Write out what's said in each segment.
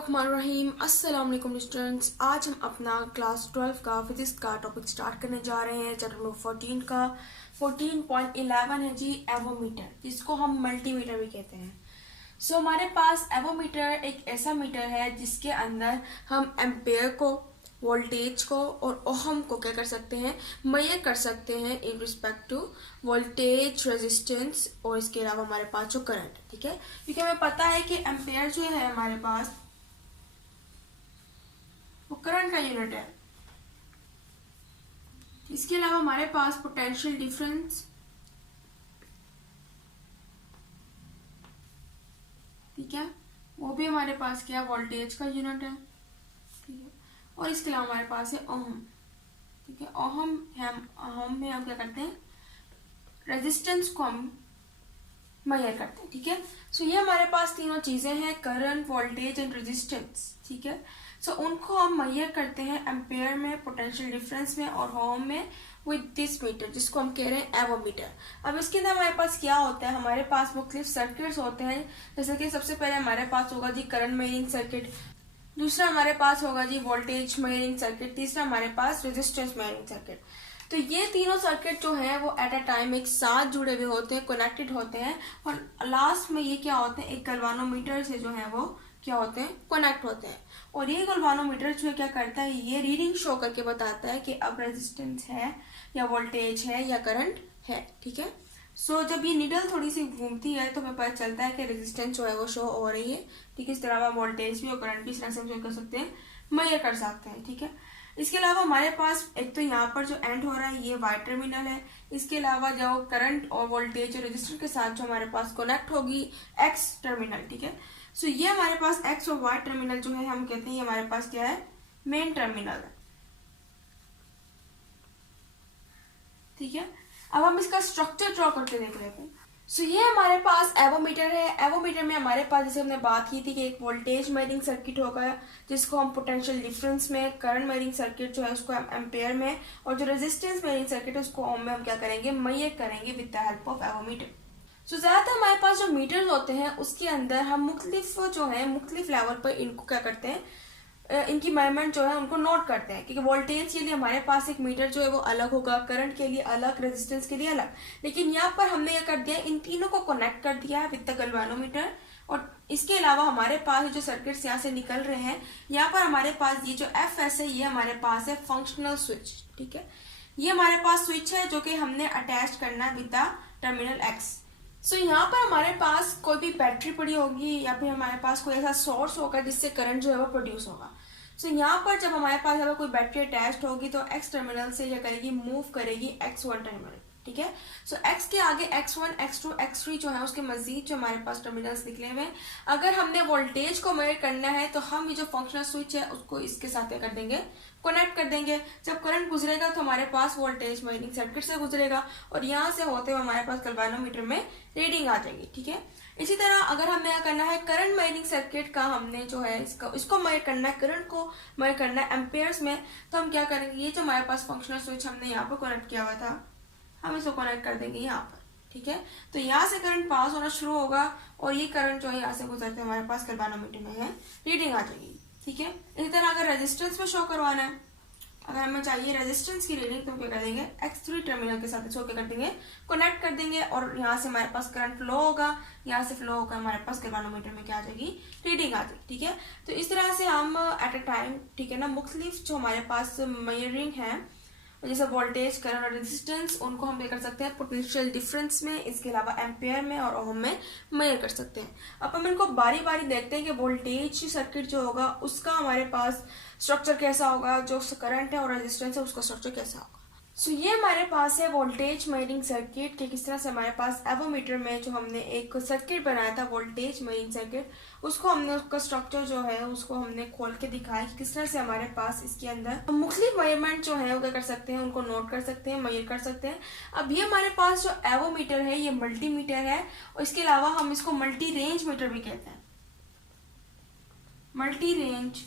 बिस्मिल्लाहिर्रहमानिर्रहीम। अस्सलाम वालेकुम स्टूडेंट्स। आज हम अपना क्लास 12 का फिजिक्स का टॉपिक स्टार्ट करने जा रहे हैं। चैप्टर नंबर 14 का 14.11 है जी एवोमीटर, जिसको हम मल्टीमीटर भी कहते हैं। हमारे पास एवोमीटर एक ऐसा मीटर है जिसके अंदर हम एम्पेयर को, वोल्टेज को और ओहम को क्या कर सकते हैं, मेजर कर सकते हैं in respect to voltage, resistance और इसके अलावा हमारे पास जो करंट है। ठीक है, क्योंकि हमें पता है कि एम्पेयर जो है हमारे पास वो करंट का यूनिट है। इसके अलावा हमारे पास पोटेंशियल डिफरेंस, ठीक है, वो भी हमारे पास क्या वोल्टेज का यूनिट है। ठीक है, और इसके अलावा हमारे पास है ओहम। ठीक है, ओहम में हम क्या करते हैं, रेजिस्टेंस को हम मेजर करते हैं। ठीक है, ये हमारे पास तीनों चीजें हैं, करंट, वोल्टेज एंड रेजिस्टेंस। ठीक है, उनको हम मेजर करते हैं एम्पेयर में, पोटेंशियल डिफरेंस में और ओम में विद दिस मीटर, जिसको हम कह रहे हैं एवोमीटर। अब इसके अंदर हमारे पास क्या होता है, हमारे पास मुख्तलिफ सर्किट्स होते हैं। जैसे कि सबसे पहले हमारे पास होगा जी करंट मेजरिंग सर्किट, दूसरा हमारे पास होगा जी वोल्टेज मेजरिंग सर्किट, तीसरा हमारे पास रेजिस्टेंस मेजरिंग सर्किट। तो ये तीनों सर्किट जो है वो एट अ टाइम एक साथ जुड़े हुए होते हैं, कनेक्टेड होते हैं, और लास्ट में ये क्या होते हैं, एक गैल्वानोमीटर से जो है वो क्या होते हैं, कनेक्ट होते हैं। और ये गैल्वानोमीटर जो क्या करता है, ये रीडिंग शो करके बताता है कि अब रेजिस्टेंस है या वोल्टेज है या करंट है। ठीक है, जब ये नीडल थोड़ी सी घूमती है तो हमें पता चलता है कि रेजिस्टेंस जो है वो शो हो रही है। ठीक है, इस तरह हम वोल्टेज भी और करंट भी इस तरह से हम कर सकते हैं, मेजर कर सकते हैं। ठीक है, इसके अलावा हमारे पास एक तो यहाँ पर जो एंड हो रहा है ये वाई टर्मिनल है। इसके अलावा जो करंट और वोल्टेज और रेजिस्टर के साथ जो हमारे पास कनेक्ट होगी एक्स टर्मिनल। ठीक है, ये हमारे पास एक्स और वाई टर्मिनल जो है हम कहते हैं ये हमारे पास क्या है, मेन टर्मिनल है। ठीक है, अब हम इसका स्ट्रक्चर ड्रॉ करके देख लेते हैं। ये हमारे पास एवोमीटर है। एवोमीटर में हमारे पास, जैसे हमने बात की थी कि एक वोल्टेज मेजरिंग सर्किट होगा जिसको हम पोटेंशियल डिफरेंस में, करंट मेजरिंग सर्किट जो है उसको हम एम्पेयर में, और जो रेजिस्टेंस मेजरिंग सर्किट है उसको ओम में हम क्या करेंगे, मेजर करेंगे with the help of avometer. ज्यादातर हमारे पास जो मीटर्स होते हैं उसके अंदर हम मुख्तलिफ जो है मुख्तलिफ लेवल पर इनको क्या करते हैं, इनकी मेजरमेंट जो है उनको नोट करते हैं। क्योंकि वोल्टेज के लिए हमारे पास एक मीटर जो है वो अलग होगा, करंट के लिए अलग, रेजिस्टेंस के लिए अलग। लेकिन यहाँ पर हमने क्या कर दिया, इन तीनों को कनेक्ट कर दिया है विद द गैल्वानोमीटर। और इसके अलावा हमारे पास जो सर्किट्स यहाँ से निकल रहे हैं, यहाँ पर हमारे पास ये जो एफ है ये हमारे पास है फंक्शनल स्विच। ठीक है, ये हमारे पास स्विच है जो कि हमने अटैच करना है विद द टर्मिनल एक्स। यहाँ पर हमारे पास कोई भी बैटरी पड़ी होगी या फिर हमारे पास कोई ऐसा सोर्स होगा जिससे करंट जो है वो प्रोड्यूस होगा। यहाँ पर जब हमारे पास अगर कोई बैटरी अटैच्ड होगी तो एक्स टर्मिनल से क्या करेगी, मूव करेगी x1 टर्मिनल। ठीक है, एक्स के आगे x1, x2, x3 जो है उसके मजीद जो हमारे पास टर्मिनल्स निकले हुए हैं। अगर हमने वोल्टेज को मेजर करना है तो हम ये जो फंक्शनल स्विच है उसको इसके साथ क्या कर देंगे, कनेक्ट कर देंगे। जब करंट गुजरेगा तो हमारे पास वोल्टेज मेजरिंग सर्किट से गुजरेगा और यहाँ से होते हुए हमारे पास गैल्वानोमीटर में रीडिंग आ जाएगी। ठीक है, इसी तरह अगर हमने क्या करना है, करंट मेजरिंग सर्किट का हमने जो है इसको मेजर करना है, करंट को मेजर करना है एम्पेयर्स में, तो हम क्या करेंगे, ये जो हमारे पास फंक्शनल स्विच हमने यहाँ पर कनेक्ट किया हुआ था हम इसको कनेक्ट कर देंगे यहाँ पर। ठीक है, तो यहाँ से करंट पास होना शुरू होगा और ये करंट जो है यहाँ से गुजरते हमारे पास गैल्वानोमीटर में है, रीडिंग आ जाएगी। ठीक है, इसी तरह अगर रेजिस्टेंस में शो करवाना है, अगर हमें चाहिए रेजिस्टेंस की रीडिंग तो क्या कर देंगे, x3 टर्मिनल के साथ इसको क्या कर देंगे, कनेक्ट कर देंगे और यहाँ से हमारे पास करंट फ्लो होगा, यहाँ से फ्लो होकर हमारे पास गैल्वानोमीटर में क्या आ जाएगी, रीडिंग आ जाएगी। ठीक है, तो इस तरह से हम एट अ टाइम, ठीक है ना, मुख्तलिफ जो हमारे पास मेजरिंग है जैसे वोल्टेज, करंट और रेजिस्टेंस, उनको हम क्या कर सकते हैं, पोटेंशियल डिफरेंस में, इसके अलावा एम्पेयर में और ओम में मेजर कर सकते हैं। अब हम इनको बारी बारी देखते हैं कि वोल्टेज सर्किट जो होगा उसका हमारे पास स्ट्रक्चर कैसा होगा, जो करंट है और रेजिस्टेंस है उसका स्ट्रक्चर कैसा होगा। ये हमारे पास है वोल्टेज मेजरिंग सर्किट के, किस तरह से हमारे पास एवोमीटर में जो हमने एक सर्किट बनाया था वोल्टेज मेजरिंग सर्किट, उसको हमने उसका स्ट्रक्चर जो है उसको हमने खोल के दिखाया कि किस तरह से हमारे पास इसके अंदर मुख्तलिफ मेजरमेंट जो है वो क्या कर सकते हैं, उनको नोट कर सकते हैं, मेजर कर सकते हैं। अब ये हमारे पास जो एवोमीटर है ये मल्टीमीटर है और इसके अलावा हम इसको मल्टी रेंज मीटर भी कहते हैं, मल्टी रेंज।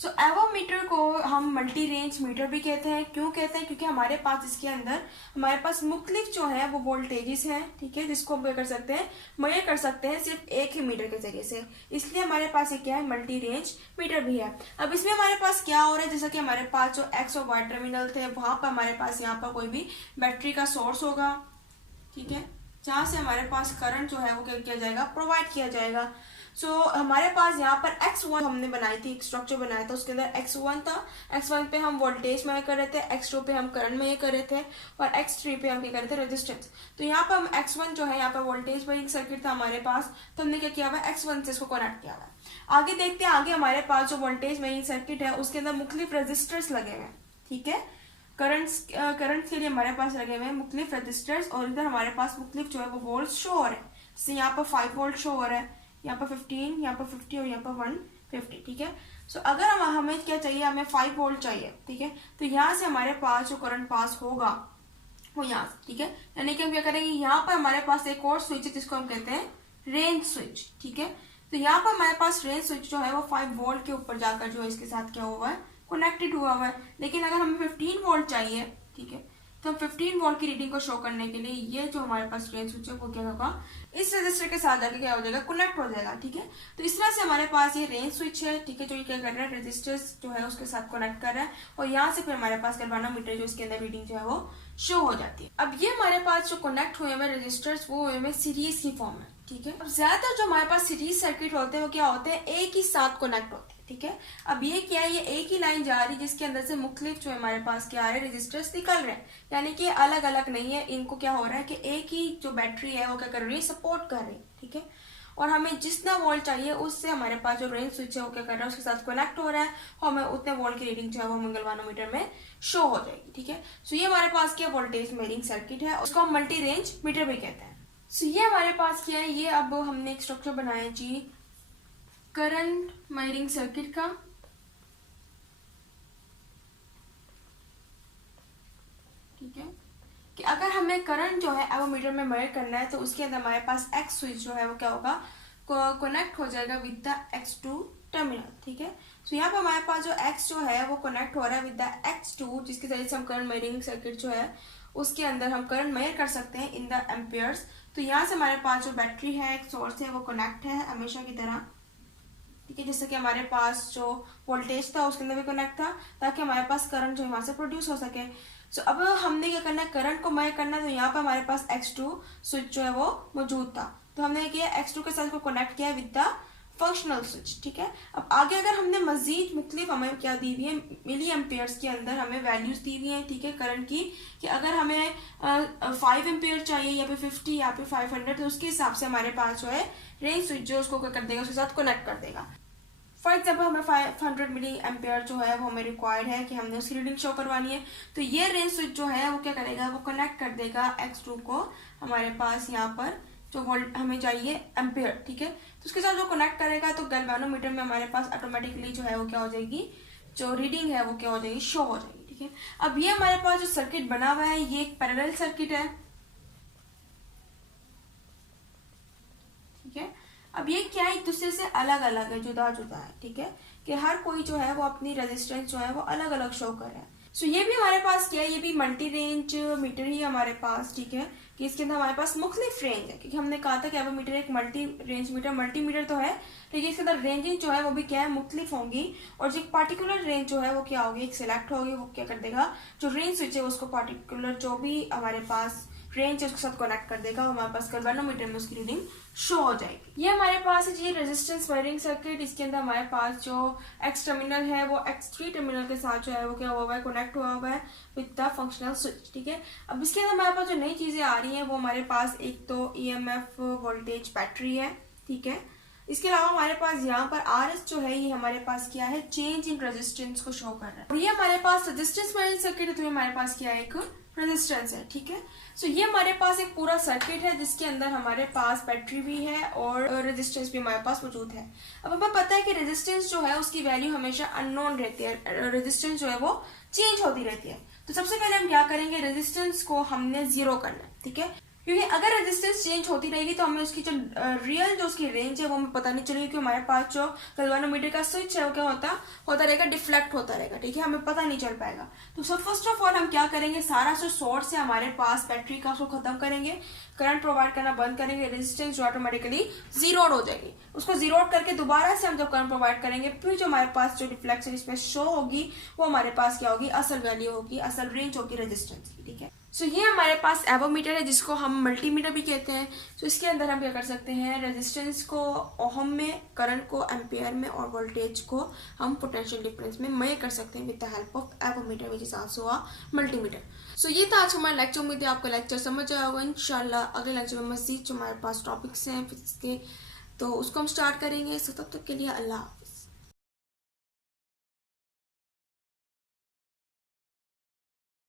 सो एवोमीटर को हम मल्टी रेंज मीटर भी कहते हैं। क्यों कहते हैं? क्योंकि हमारे पास इसके अंदर हमारे पास मुख्तलिफ जो है वो वोल्टेजेस हैं, ठीक है, जिसको हम कर सकते हैं, मेजर कर सकते हैं सिर्फ एक ही मीटर के जरिए से। इसलिए हमारे पास ये क्या है, मल्टी रेंज मीटर भी है। अब इसमें हमारे पास क्या हो रहा है, जैसा कि हमारे पास जो एक्स और वाई टर्मिनल थे वहां पर हमारे पास यहाँ पर कोई भी बैटरी का सोर्स होगा, ठीक है, जहां से हमारे पास करंट जो है वो क्या किया जाएगा, प्रोवाइड किया जाएगा। सो हमारे पास यहाँ पर x1 हमने बनाई थी, एक स्ट्रक्चर बनाया था, उसके अंदर x1 था। x1 पे हम वोल्टेज मेजर कर रहे थे, x2 पे हम करंट मेजर कर रहे थे और x3 पे हम क्या कर रहे थे, रेजिस्टेंस। तो यहाँ पर हम x1 जो है यहाँ पर वोल्टेज मेजरिंग सर्किट था हमारे पास, तो हमने क्या किया हुआ है, x1 से इसको कनेक्ट किया हुआ है। आगे देखते हैं, आगे हमारे पास जो वोल्टेज मेजरिंग सर्किट है उसके अंदर मुख्तलिफ रजिस्टर्स लगे हुए हैं, ठीक है, करंट के लिए हमारे पास लगे हुए हैं मुख्तलिफ रजिस्टर्स और इधर हमारे पास मुख्तलिफ जो है वो वोल्ट शो हो रहे हैं। जैसे यहाँ पर 5 वोल्ट शो हो रहा है, यहाँ पर 15, यहाँ पर 50 और यहाँ पर 150, ठीक है। सो अगर हमें क्या चाहिए, हमें 5 वोल्ट चाहिए, ठीक है, तो यहाँ से हमारे पास जो करंट पास होगा वो यहाँ से, ठीक है, यानी कि हम क्या करेंगे, यहाँ पर हमारे पास एक और स्विच है जिसको हम कहते हैं रेंज स्विच, ठीक है। तो यहाँ पर हमारे पास रेंज स्विच जो है वो 5 वोल्ट के ऊपर जाकर जो है इसके साथ क्या हुआ है, कनेक्टेड हुआ हुआ है। लेकिन अगर हमें 15 वोल्ट चाहिए, ठीक है, तो हम 15 वोल्ट की रीडिंग को शो करने के लिए ये जो हमारे पास रेंज स्विच है वो क्या होगा, इस रजिस्टर के साथ जाकर क्या हो जाएगा, कनेक्ट हो जाएगा, ठीक है। तो इस तरह से हमारे पास ये रेंज स्विच है, ठीक है, जो ये क्या कर रहा है, रजिस्टर्स जो है उसके साथ कनेक्ट कर रहा है और यहाँ से फिर हमारे पास गैल्वेनोमीटर जो इसके अंदर रीडिंग जो है वो शो हो जाती है। अब ये हमारे पास जो कनेक्ट हुए हुए रजिस्टर्स वो हुए हुए सीरीज की फॉर्म है, ठीक है। अब ज्यादातर जो हमारे पास सीरीज सर्किट होते हैं वो क्या होते हैं, एक ही साथ कनेक्ट होते हैं, ठीक है। अब ये क्या है, ये एक ही लाइन जा रही है जिसके अंदर से मुख्तलिफ जो हमारे पास क्या आ रहे हैं, रजिस्टर्स निकल रहे हैं, यानी कि अलग अलग नहीं है। इनको क्या हो रहा है कि एक ही जो बैटरी है वो क्या कर रही है, सपोर्ट कर रही है, ठीक है। और हमें जितना वोल्ट चाहिए उससे हमारे पास जो रेंज स्विच है वो क्या कर रहा है, उसके साथ कनेक्ट हो रहा है और हमें उतने वोल्ट की रीडिंग जो है वो गैल्वेनोमीटर में शो हो जाएगी, ठीक है। सो ये हमारे पास क्या वोल्टेज मेजरिंग सर्किट है, उसको हम मल्टी रेंज मीटर भी कहते हैं। सो ये हमारे पास क्या है, ये अब हमने एक स्ट्रक्चर बनाया जी करंट मेजरिंग सर्किट का, ठीक है, कि अगर हमें करंट जो है एवोमीटर में मेजर करना है तो उसके अंदर हमारे पास एक्स स्विच जो है वो क्या होगा, कनेक्ट हो जाएगा विद द x2 टर्मिनल, ठीक है। सो यहाँ पे हमारे पास जो x जो है वो कनेक्ट हो रहा है विद द x2, जिसके जरिए से हम करंट मेजरिंग सर्किट जो है उसके अंदर हम करंट मेजर कर सकते हैं इन द एम्पियर्स। तो यहाँ से हमारे पास जो बैटरी है, एक सोर्स है, वो कनेक्ट है हमेशा की तरह, ठीक है, जैसे कि हमारे पास जो वोल्टेज था उसके अंदर भी कनेक्ट था ताकि हमारे पास करंट जो वहां से प्रोड्यूस हो सके। सो अब हमने क्या करना है, करंट को मेजर करना है, तो यहाँ पर हमारे पास x2 स्विच जो है वो मौजूद था, तो हमने किया x2 के साथ को कनेक्ट किया विद द फंक्शनल स्विच, ठीक है। अब आगे अगर हमने मजीद मुख्तलिफ हमें क्या दी हुई है, मिली एम्पेयर्स के अंदर हमें वैल्यूज दी हुई है, ठीक है, करंट की, कि अगर हमें 5 एम्पेयर चाहिए या फिर 50 या फिर 500, तो उसके हिसाब से हमारे पास जो है रेंज स्विच जो उसको क्या कर देगा, उसके साथ कनेक्ट कर देगा। फॉर एग्जाम्पल हमें 500 मिली एम्पेयर जो है वो हमें रिक्वायर्ड है कि हमने उसकी रीडिंग शो करवानी है, तो ये रेंज स्विच जो है वो क्या करेगा, वो कनेक्ट कर देगा x2 को हमारे पास यहाँ पर जो वोल्ट हमें चाहिए एम्पेयर, ठीक है, तो उसके साथ जो कनेक्ट करेगा तो गैल्वेनोमीटर में हमारे पास ऑटोमेटिकली जो है वो क्या हो जाएगी, जो रीडिंग है वो क्या हो जाएगी, शो हो जाएगी, ठीक है। अब ये हमारे पास जो सर्किट बना हुआ है ये एक पैरेलल सर्किट है, ठीक है। अब ये क्या है, एक दूसरे से अलग अलग है, जुदा जुदा है, ठीक है, कि हर कोई जो है वो अपनी रेजिस्टेंस जो है वो अलग अलग शो कर रहा है। सो ये भी हमारे पास क्या है, ये भी मल्टी रेंज मीटर ही हमारे पास, ठीक है, कि इसके अंदर हमारे पास मुख्तलिफ रेंज है, क्योंकि हमने कहा था कि एवोमीटर एक multi range meter, multi meter तो है लेकिन इसके अंदर रेंजिंग जो है वो भी क्या है, मुख्तलिफ होंगी, और जो एक पार्टिकुलर रेंज जो है वो क्या होगी, एक सिलेक्ट होगी, वो क्या कर देगा, जो रेंज स्विच है उसको पार्टिकुलर जो भी हमारे पास रेंज है उसके साथ कनेक्ट कर देगा, हमारे पास गैल्वेनोमीटर में उसकी रीडिंग शो हो जाएगी। ये हमारे पास है जी रेजिस्टेंस मेजरिंग सर्किट, इसके अंदर हमारे पास जो x टर्मिनल है वो x3 टर्मिनल के साथ जो है वो क्या हुआ है, कनेक्ट हुआ हुआ है विद द फंक्शनल स्विच, ठीक है। अब इसके अंदर हमारे पास जो नई चीजें आ रही हैं वो हमारे पास एक तो EMF वोल्टेज बैटरी है, ठीक है। इसके अलावा हमारे पास यहाँ पर RS जो है ये हमारे पास क्या है, चेंज इन रेजिस्टेंस को शो कर रहा है, और ये हमारे पास रेजिस्टेंस मेजरिंग सर्किट है, तो हमारे पास क्या है, एक रेजिस्टेंस है, ठीक है। सो ये हमारे पास एक पूरा सर्किट है जिसके अंदर हमारे पास बैटरी भी है और रेजिस्टेंस भी हमारे पास मौजूद है। अब हमें पता है कि रेजिस्टेंस जो है उसकी वैल्यू हमेशा अननोन रहती है, रेजिस्टेंस जो है वो चेंज होती रहती है। तो सबसे पहले हम क्या करेंगे, रेजिस्टेंस को हमने 0 करना है, ठीक है, क्योंकि अगर रेजिस्टेंस चेंज होती रहेगी तो हमें उसकी जो रियल जो उसकी रेंज है वो हमें पता नहीं चलेगी, क्योंकि हमारे पास जो गैल्वेनोमीटर का स्विच है वो क्या होता रहेगा, डिफ्लेक्ट होता रहेगा, ठीक है, हमें पता नहीं चल पाएगा। तो सो फर्स्ट ऑफ ऑल हम क्या करेंगे, सारा जो सोर्स है हमारे पास बैटरी का उसको खत्म करेंगे, करंट प्रोवाइड करना बंद करेंगे, रेजिस्टेंस जो ऑटोमेटिकली जीरो आउट हो जाएगी, उसको जीरो आउट करके दोबारा से हम जब करंट प्रोवाइड करेंगे फिर जो हमारे पास जो रिफ्लेक्शन इसमें शो होगी वो हमारे पास क्या होगी, असल वैल्यू होगी, असल रेंज होगी रेजिस्टेंस की, ठीक है। सो ये हमारे पास एवोमीटर है जिसको हम मल्टीमीटर भी कहते हैं। सो इसके अंदर हम क्या कर सकते हैं, रेजिस्टेंस को ओहम में, करंट को एम्पियर में और वोल्टेज को हम पोटेंशियल डिफरेंस में मेजर कर सकते हैं with the help of avometer which is also a multimeter. So ये था आज हमारा लेक्चर। उम्मीद है आपका लेक्चर समझ आया होगा। इंशाल्लाह अगले लेक्चर में मजीद जो हमारे पास टॉपिक्स हैं फिजिक्स के तो उसको हम स्टार्ट करेंगे। सो तब तक के लिए अल्लाह।